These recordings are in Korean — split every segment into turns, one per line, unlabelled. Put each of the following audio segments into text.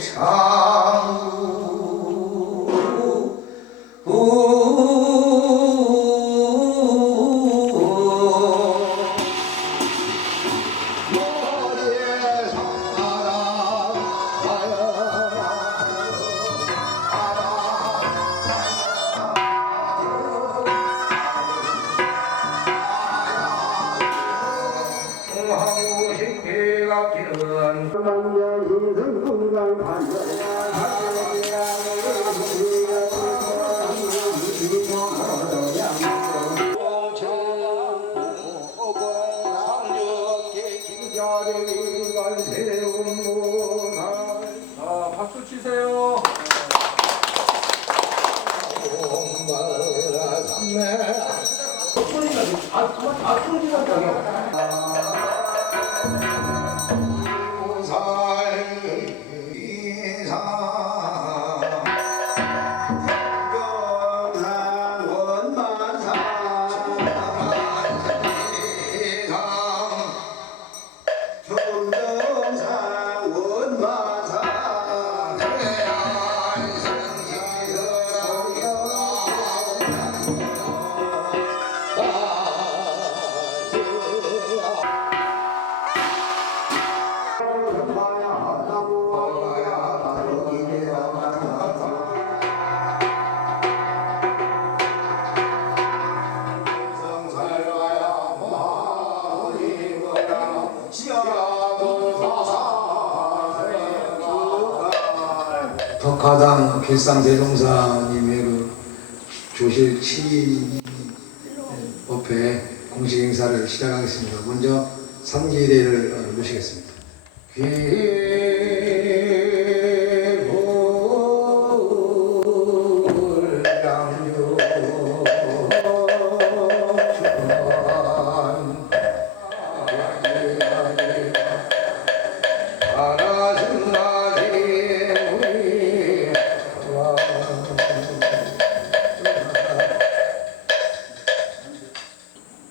সারা 건강 건강 인생 건강 박수 치세요. 아, 그만, 아, 끊어지면 안 돼.
덕화당 길상 대종사님의 그 조실 7일 법회 공식 행사를 시작하겠습니다. 먼저 삼기례를 어, 모시겠습니다. 귀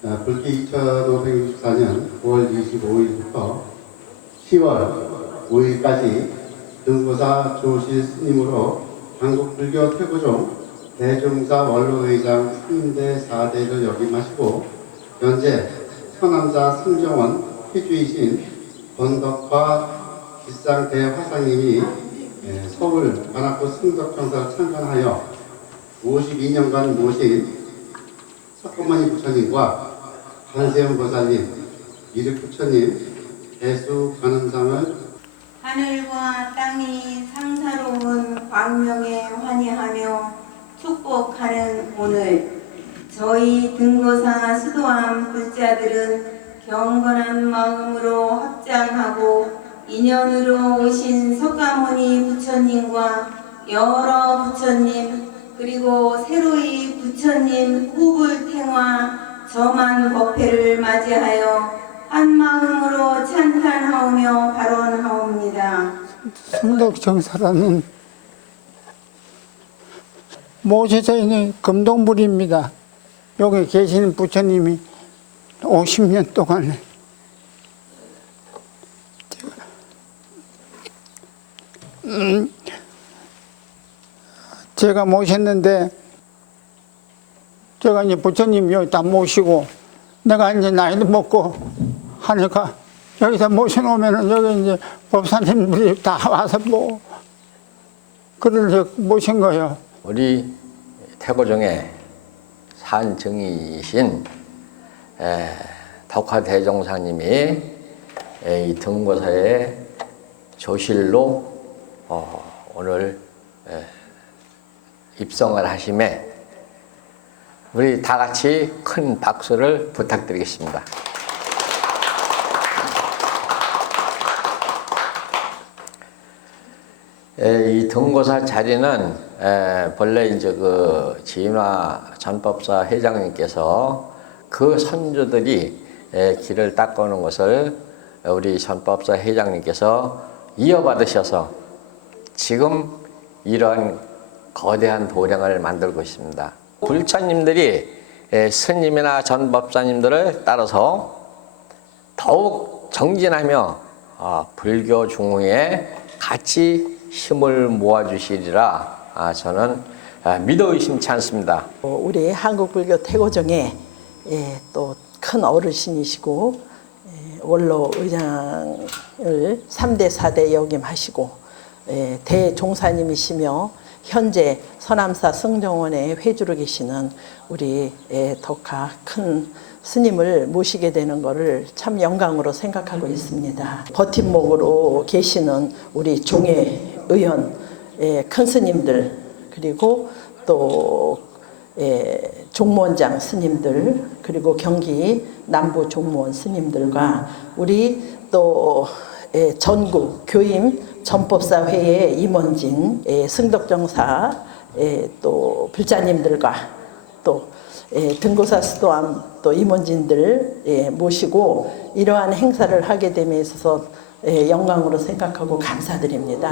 불기 2564년 9월 25일부터 10월 5일까지 등고사 조실 스님으로 한국 불교 태고종 대종사 원로의장 3대 4대를 역임하시고 현재 서남자 승정원 회주이신 번덕과 기상 대화상님이 예, 서울 관악구 승덕정사를 창간하여 52년간 모신 석고머니 부처님과 한세영 보살님, 이득 부처님, 대수 관음상을
하늘과 땅이 상사로운 광명에 환희하며 축복하는 오늘 저희 등고사 수도암 불자들은 경건한 마음으로 합장하고 인연으로 오신 석가모니 부처님과 여러 부처님 그리고 새로이 부처님 후불탱화 저만 법회를 맞이하여 한 마음으로 찬탄하오며 발언하옵니다.
성덕정사라는 있는 금동불입니다. 여기 계시는 부처님이 50년 동안에 음, 제가 모셨는데 제가 이제 부처님 여기 다 모시고 내가 이제 나이도 먹고 하니까 여기다 모셔놓으면은 여기 이제 법사님들이 다 와서 뭐 그를 모신 거예요.
우리 태고종의 산증이신 에, 덕화 대종사님이 에, 이 등고사의 조실로 어, 오늘 에, 입성을 하심에 우리 다 같이 큰 박수를 부탁드리겠습니다. 에, 이 등고사 자리는 에, 본래 이제 그 진화 전법사 회장님께서 그 선조들이 에, 길을 닦아오는 것을 우리 전법사 회장님께서 이어받으셔서 지금 이런 거대한 도량을 만들고 있습니다. 불처님들이 에, 스님이나 전 법사님들을 따라서 더욱 정진하며 아, 불교 중흥에 같이 힘을 모아주시리라 아, 저는 아, 믿어 의심치 않습니다.
어, 우리 한국불교 태고정의 예, 또큰 어르신이시고 예, 원로 의장을 3대 4대 역임하시고 예, 대종사님이시며 현재 서남사 성정원에 회주로 계시는 우리 예, 덕하 큰 스님을 모시게 되는 것을 참 영광으로 생각하고 있습니다. 버팀목으로 계시는 우리 종회 의원 예, 큰 스님들 그리고 또 예, 종무원장 스님들 그리고 경기 남부 종무원 스님들과 우리 또 전국 교임 전법사 회의 임원진 예, 승덕정사 예, 또 불자님들과 또 예, 등고사 수도암 또 임원진들 예, 모시고 이러한 행사를 하게 됨에 있어서 예, 영광으로 생각하고 감사드립니다.